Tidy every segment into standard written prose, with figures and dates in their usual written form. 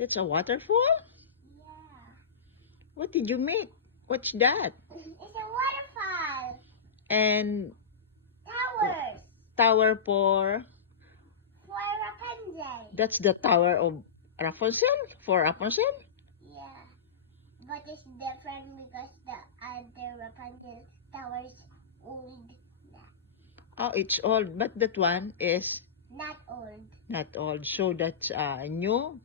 That's a waterfall? Yeah. What did you make? What's that? It's a waterfall. And Towers. tower for... For Rapunzel. That's the tower of Rapunzel? For Rapunzel? Yeah. But it's different because the other Rapunzel tower is old. Oh, it's old. But that one is Not old. not old. So that's new.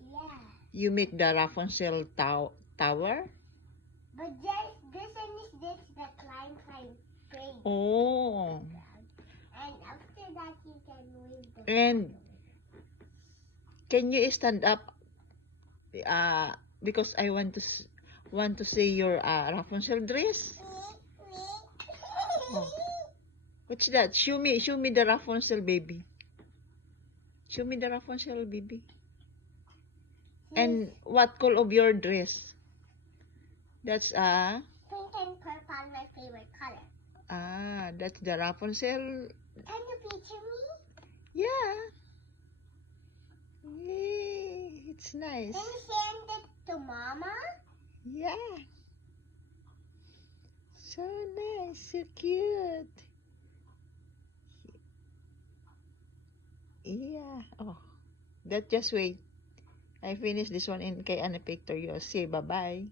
Yeah. You make the Rapunzel tower? But this one is this the climb page. Oh. And after that you can wave the And can you stand up? Because I want to see your Rapunzel dress. Oh. What's that? Show me the Rapunzel baby. Show me the Rapunzel baby. And what color of your dress? That's Pink and purple, my favorite color. That's the Rapunzel. Can you picture me? Yeah. Yay, it's nice. Can you send it to Mama? Yeah. So nice, so cute. Yeah. Oh, that just wait. I finished this one in kay Ana Picture. You see, bye-bye.